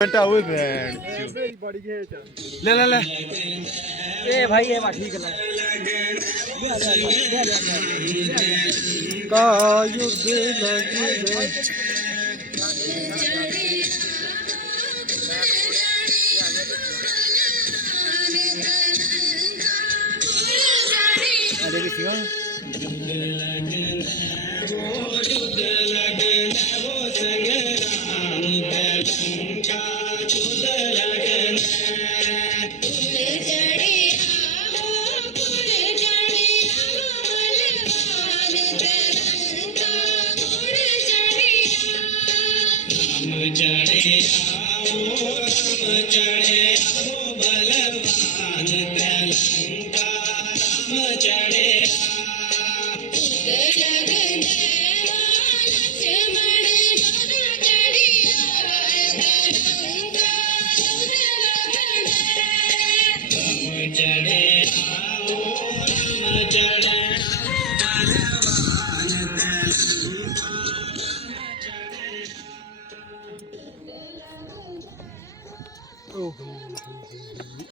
घंटा हुई बैंड ले ले ले ए भाई ये बात ठीक है का युद्ध लगे अरे किसी का चढ़े आओ बलवान तेलंगा राम चढ़े चढ़े आओ राम चढ़े बलवान तेलंगा